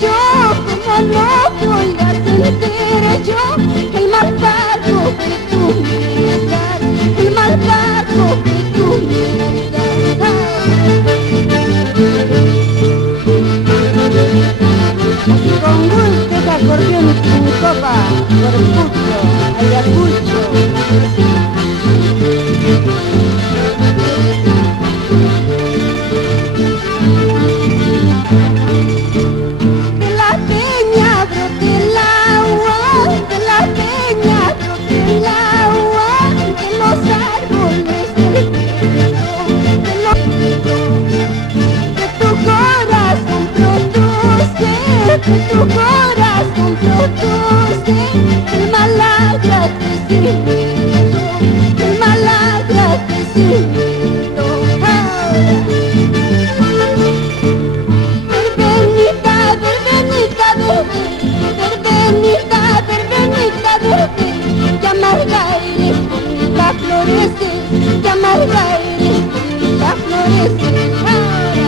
yo, como no voy a sentir yo el malvado que tú me das, el malvado que tú me das. Así con dulces acordeones y mi copa, por el pucho, Ayacucho. De la peña brote el agua, de la peña brote el agua, de los árboles del que tu corazón produce, que tu corazón produce el mal agradecimiento, el mal agradecimiento. Verbenita, verbenita verde, verbenita, verbenita verde, que amarga eres, bonita floreces, que amarga eres, bonita floreces.